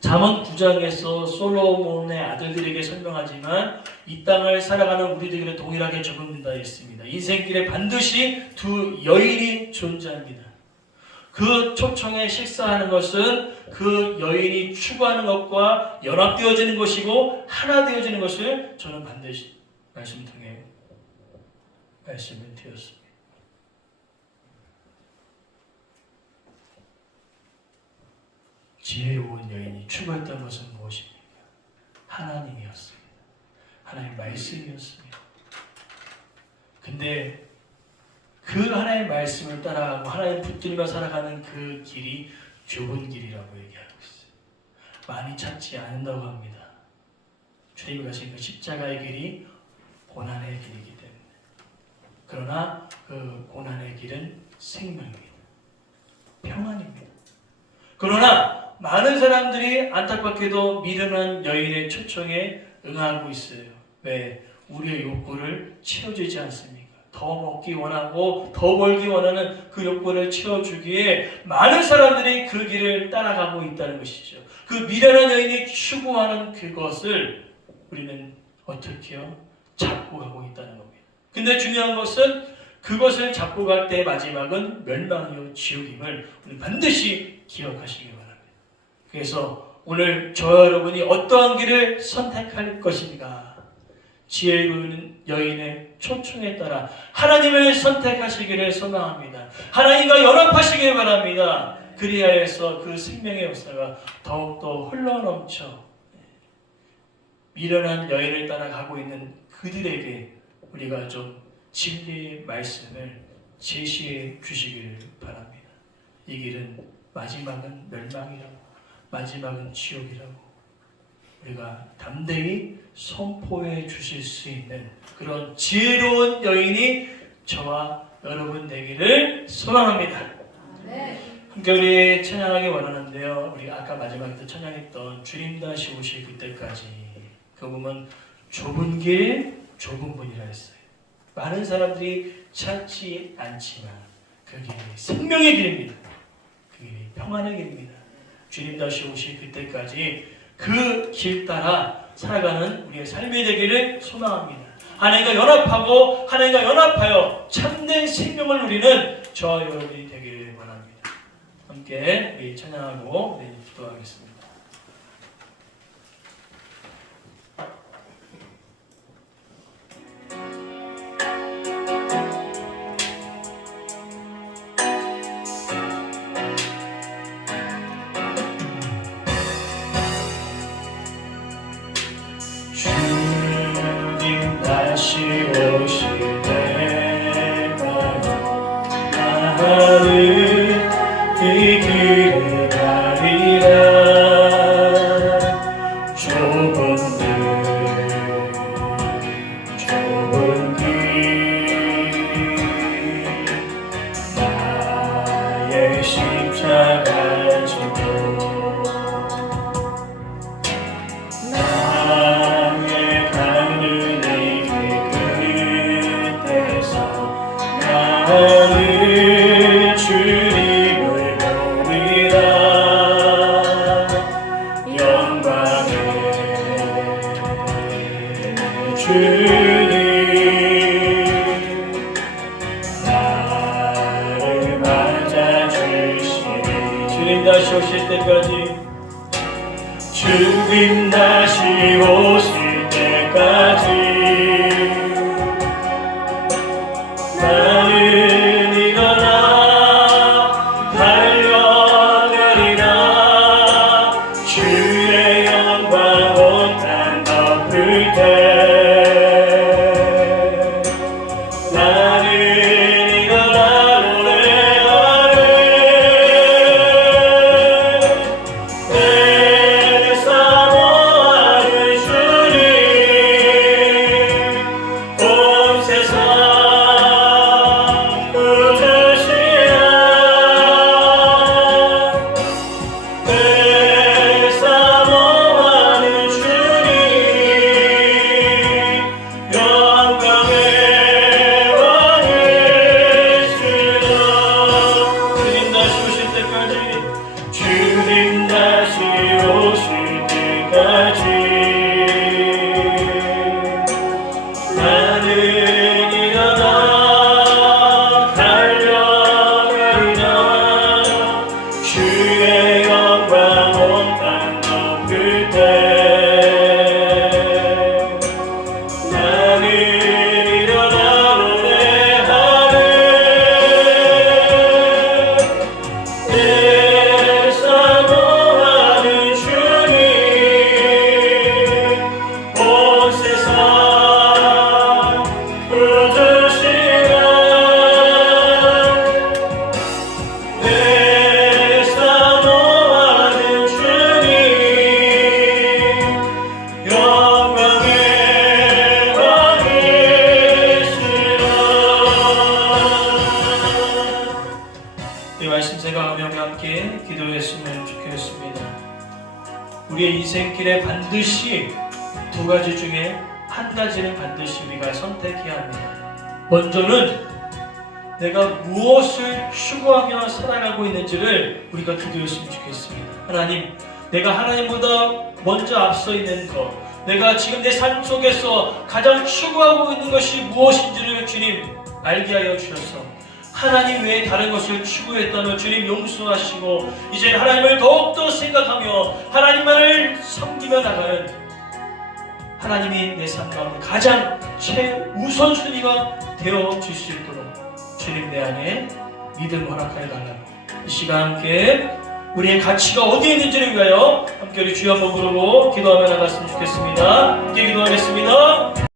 잠언 9장에서 솔로몬의 아들들에게 설명하지만 이 땅을 살아가는 우리들에게 동일하게 적용된다 했습니다. 인생길에 반드시 두 여인이 존재합니다. 그 초청에 식사하는 것은 그 여인이 추구하는 것과 연합되어지는 것이고 하나 되어지는 것을 저는 반드시 말씀 통해 말씀을 드렸습니다. 지혜로운 여인이 추구했던 것은 무엇입니까? 하나님이었습니다. 하나님 말씀이었습니다. 근데 그 하나님의 말씀을 따라가고 하나님 붙들며 살아가는 그 길이 좁은 길이라고 얘기하고 있어요. 많이 찾지 않는다고 합니다. 주님이 가신 그 십자가의 길이 고난의 길이기 때문에. 그러나 그 고난의 길은 생명입니다. 평안입니다. 그러나 많은 사람들이 안타깝게도 미련한 여인의 초청에 응하고 있어요. 왜? 우리의 욕구를 채워주지 않습니까? 더 먹기 원하고 더 벌기 원하는 그 욕구를 채워주기에 많은 사람들이 그 길을 따라가고 있다는 것이죠. 그 미련한 여인이 추구하는 그것을 우리는 어떻게요? 잡고 가고 있다는 겁니다. 근데 중요한 것은 그것을 잡고 갈 때 마지막은 멸망이요 지옥임을 반드시 기억하시기 바랍니다. 그래서 오늘 저 여러분이 어떠한 길을 선택할 것인가? 지혜로운 여인의 초청에 따라 하나님을 선택하시기를 소망합니다. 하나님과 연합하시길 바랍니다. 그리하여서 그 생명의 역사가 더욱더 흘러넘쳐 미련한 여인을 따라가고 있는 그들에게 우리가 좀 진리의 말씀을 제시해 주시기를 바랍니다. 이 길은 마지막은 멸망이라고, 마지막은 지옥이라고 우리가 담대히 선포해 주실 수 있는 그런 지혜로운 여인이 저와 여러분 되기를 소망합니다. 함께 우리 찬양하기 원하는데요. 우리 아까 마지막에 찬양했던 주님 다시 오실 그때까지 그 부분 좁은 길 좁은 문이라 했어요. 많은 사람들이 찾지 않지만 그 길이 생명의 길입니다. 그 길이 평안의 길입니다. 주님 다시 오실 그때까지 그 길 따라 살아가는 우리의 삶이 되기를 소망합니다. 하나님과 연합하고 하나님과 연합하여 참된 생명을 누리는 저와 여러분이 되기를 원합니다. 함께 찬양하고 기도하겠습니다. 주님 다시 오실 때까지. 주님 다시 오 좋겠습니다. 우리의 인생길에 반드시 두 가지 중에 한 가지는 반드시 우리가 선택해야 합니다. 먼저는 내가 무엇을 추구하며 살아가고 있는지를 우리가 기도했으면 좋겠습니다. 하나님, 내가 하나님보다 먼저 앞서 있는 것, 내가 지금 내 삶 속에서 가장 추구하고 있는 것이 무엇인지를 주님 알게 하여 주셔서 하나님 외에 다른 것을 추구했다면 주님 용서하시고 이제 하나님을 더욱더 생각하며 하나님만을 섬기며 나가는 하나님이 내 삶 가운데 가장 최우선순위가 되어 주실 수 있도록 주님 내 안에 믿음 허락하여 달라고. 이 시간 함께 우리의 가치가 어디에 있는지를 위하여 함께 우리 주여 한번 부르고 기도하며 나갔으면 좋겠습니다. 함께 기도하겠습니다